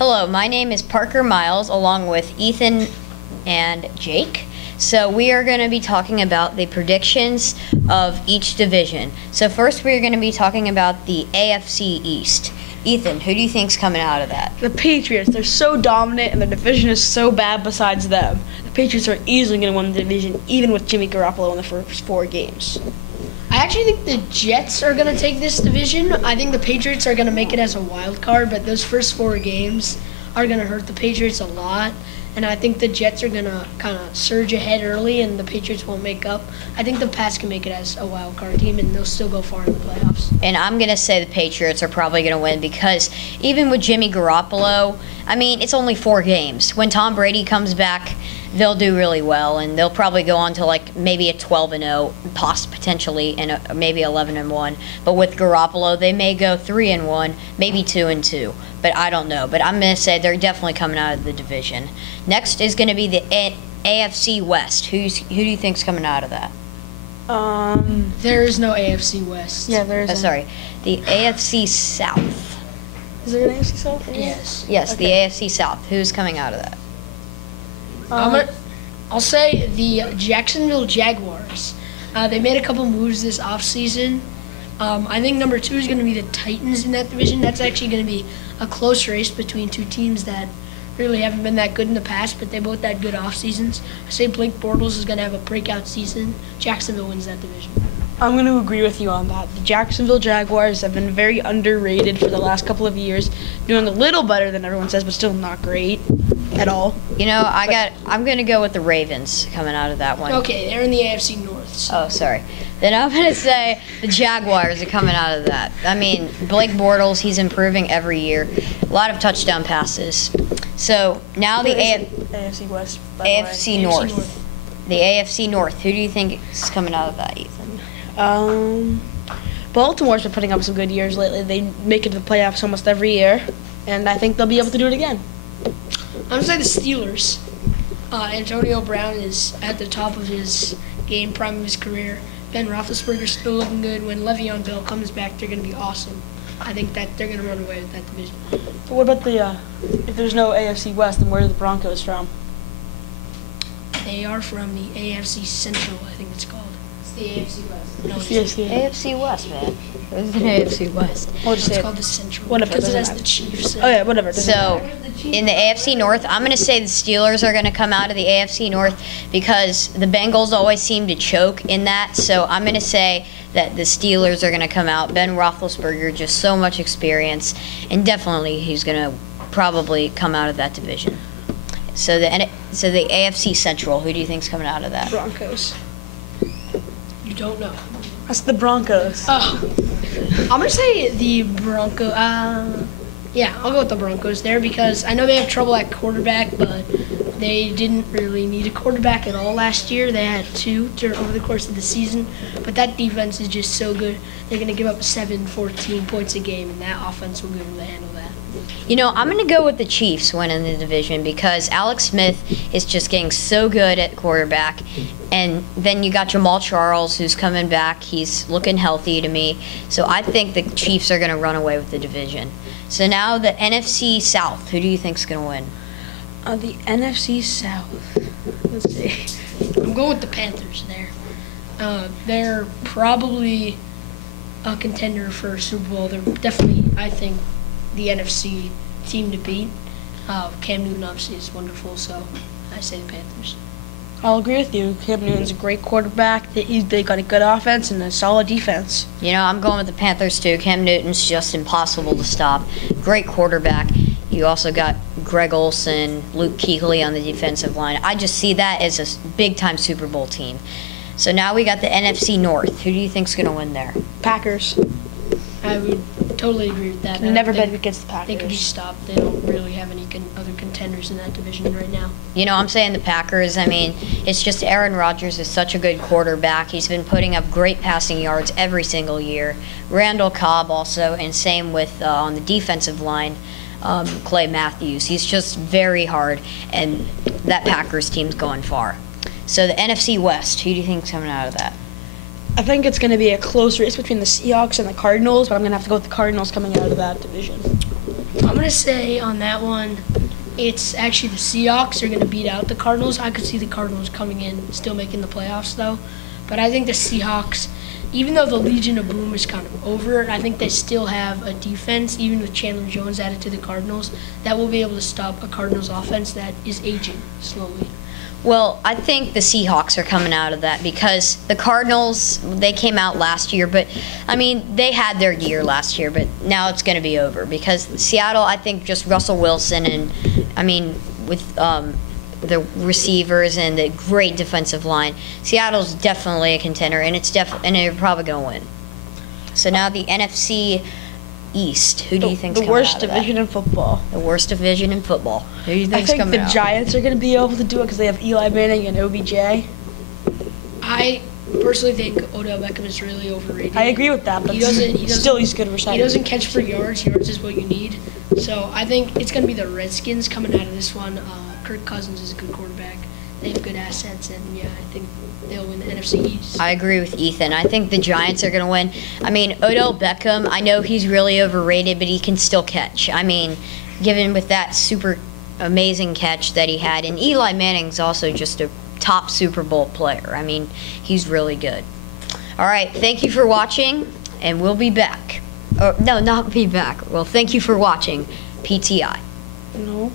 Hello, my name is Parker Miles, along with Ethan and Jake. So we are going to be talking about the predictions of each division. So first we're going to be talking about the AFC East. Ethan, who do you think's coming out of that? The Patriots, they're so dominant and the division is so bad besides them. The Patriots are easily going to win the division, even with Jimmy Garoppolo in the first 4 games. I actually think the Jets are going to take this division. I think the Patriots are going to make it as a wild card, but those first 4 games are going to hurt the Patriots a lot. And I think the Jets are going to kind of surge ahead early, and the Patriots won't make up. I think the Pats can make it as a wild card team, and they'll still go far in the playoffs. And I'm going to say the Patriots are probably going to win because even with Jimmy Garoppolo, I mean, it's only 4 games. When Tom Brady comes back, they'll do really well, and they'll probably go on to like maybe a 12-0, potentially, and maybe 11-1. But with Garoppolo, they may go 3-1, maybe 2-2. But I don't know. But I'm going to say they're definitely coming out of the division. Next is going to be the AFC West. Who do you think's coming out of that? There is no AFC West. Yeah, there is. Sorry, the AFC South. Is there an AFC South? Yes. Yes, Okay. the AFC South. Who's coming out of that? I'll say the Jacksonville Jaguars. They made a couple moves this offseason. I think number 2 is going to be the Titans in that division. That's actually going to be a close race between 2 teams that really haven't been that good in the past, but they both had good off seasons. I say Blake Bortles is going to have a breakout season. Jacksonville wins that division. I'm going to agree with you on that. The Jacksonville Jaguars have been very underrated for the last couple of years, doing a little better than everyone says, but still not great at all. You know, I'm going to go with the Ravens coming out of that one. Okay, they're in the AFC North. So. Oh, sorry. Then I'm going to say the Jaguars are coming out of that. I mean, Blake Bortles, he's improving every year. A lot of touchdown passes. So now the AFC West. By the way. AFC North. The AFC North. Who do you think is coming out of that, Ethan? Baltimore's been putting up some good years lately. They make it to the playoffs almost every year, and I think they'll be able to do it again. I'm going to say the Steelers. Antonio Brown is at the top of his game, prime of his career. Ben Roethlisberger's still looking good. When Le'Veon Bell comes back, they're going to be awesome. I think that they're going to run away with that division. But what about the, if there's no AFC West, then where are the Broncos from? They are from the AFC Central, I think it's called. It's the AFC West. No, it's, AFC West, man. It's the AFC West. We'll just it's say called the Central. Whatever, Because it doesn't has the Chiefs. Oh yeah, whatever. So, in the AFC North, I'm going to say the Steelers are going to come out of the AFC North because the Bengals always seem to choke in that. So, I'm going to say that the Steelers are going to come out. Ben Roethlisberger, just so much experience, and definitely he's going to probably come out of that division. So, the AFC Central, who do you think's coming out of that? Broncos. You don't know. That's the Broncos. I'm going to say the Broncos. Yeah, I'll go with the Broncos there because I know they have trouble at quarterback, but they didn't really need a quarterback at all last year. They had 2 over the course of the season, but that defense is just so good. They're going to give up 14 points a game, and that offense will be able to handle that. You know, I'm going to go with the Chiefs winning the division because Alex Smith is just getting so good at quarterback. And then you got Jamal Charles, who's coming back. He's looking healthy to me. So I think the Chiefs are going to run away with the division. So now the NFC South. Who do you think's going to win? The NFC South. Let's see. I'm going with the Panthers there. They're probably a contender for a Super Bowl. They're definitely, I think, the NFC team to beat. Cam Newton obviously is wonderful, so I say the Panthers. I'll agree with you. Cam Newton's a great quarterback. They got a good offense and a solid defense. You know, I'm going with the Panthers too. Cam Newton's just impossible to stop. Great quarterback. You also got Greg Olsen, Luke Kuechly on the defensive line. I just see that as a big-time Super Bowl team. So now we got the NFC North. Who do you think's going to win there? Packers. I would totally agree with that. Can never bet against the Packers. They could be stopped. They don't really have any other contenders in that division right now. You know, I'm saying the Packers. I mean, it's just Aaron Rodgers is such a good quarterback. He's been putting up great passing yards every single year. Randall Cobb also, and same with on the defensive line, Clay Matthews. He's just very hard, and that Packers team's going far. So the NFC West, who do you think's coming out of that? I think it's going to be a close race between the Seahawks and the Cardinals, but I'm going to have to go with the Cardinals coming out of that division. I'm gonna say on that one, it's actually the Seahawks are gonna beat out the Cardinals. I could see the Cardinals coming in, still making the playoffs though. But I think the Seahawks, even though the Legion of Boom is kind of over, I think they still have a defense, even with Chandler Jones added to the Cardinals, that will be able to stop a Cardinals offense that is aging slowly. Well, I think the Seahawks are coming out of that because the Cardinals, they came out last year, but I mean, they had their year last year, but now it's going to be over because Seattle, I think just Russell Wilson and, I mean, with the receivers and the great defensive line, Seattle's definitely a contender, and and they're probably going to win. So now the NFC East. Who do you think's The coming worst out of that? division in football. The worst division in football. Who do you I think's think coming the out? Giants are going to be able to do it because they have Eli Manning and OBJ. I personally think Odell Beckham is really overrated. I agree with that, but He doesn't- still he's good receiving. He doesn't catch for yards. Yards is what you need. So I think it's going to be the Redskins coming out of this one. Kirk Cousins is a good quarterback. They have good assets, and yeah, I think they'll win the NFC East. I agree with Ethan. I think the Giants are going to win. I mean, Odell Beckham, I know he's really overrated, but he can still catch. I mean, given with that super amazing catch that he had, and Eli Manning's also just a top Super Bowl player. I mean, he's really good. All right, thank you for watching, and we'll be back. No, not be back. Well, thank you for watching PTI. No.